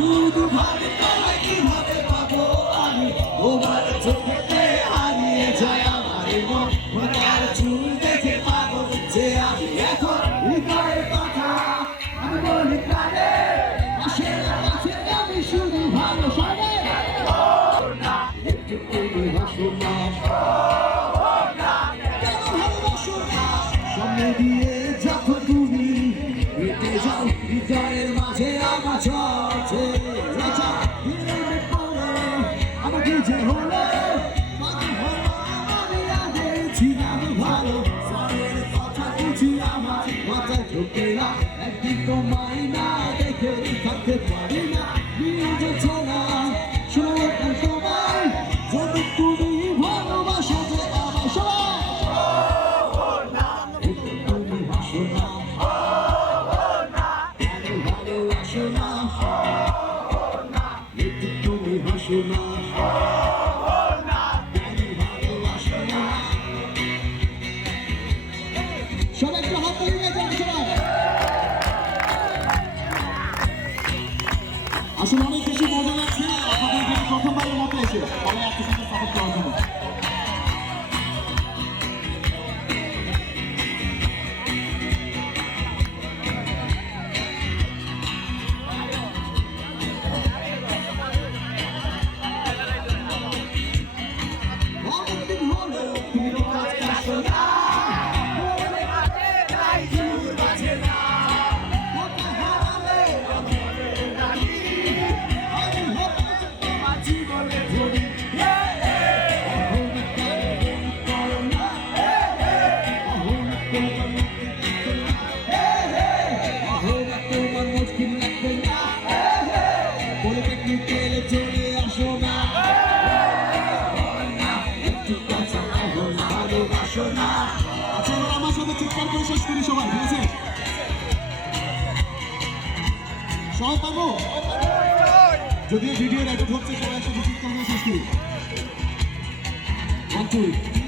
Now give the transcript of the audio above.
শুধু ভাবে তোমায় কিভাবে পাবো আমি, তোমার চোখেতে হারিয়ে যায় আমার মন, তোমার চুল দেখে পাগল যে আমি এখন, হৃদয়ের কথা আমি বলি কানে, আসে না কাছে আমি শুধু ভালো সবে না, একটু তুমি হাসো না, ভালোবাসো না, সামনে দিয়ে যখন তুমি হেঁটে যাও, হৃদয়ের মাঝে আমার চলছে আমাকে যে হলে আমি আগে ছিলাম ভালো, সরের কথা কিছু আমার মাথায় ঢোকে না, একদিন তোমায় না দেখে থাকতে পারি না, নিজে ছোড়া শোনো সবাই যদি তুমি ভালোবাসো যে আমার সবাই তুমি হাসো না, ভালোবাসো না, তুমি হাসো না, সবাই একটু হাত তালিয়ে যান সবাই। আসলে অনেক বেশি মজা লাগছে আপনাদের জন্য প্রথমবারের মতো এসে সবাই একটু সাথে সাপোর্ট করার জন্য। চলে আসো না, ভালোবাসো না, আচ্ছা আমার সাথে চিৎকার করে শেষ করি সবাই, ঠিক আছে? সবাই পাবো? যদিও ভিডিও রেকর্ড হচ্ছে, সবাই একসাথে চিৎকার করে শেষ করি। 1 2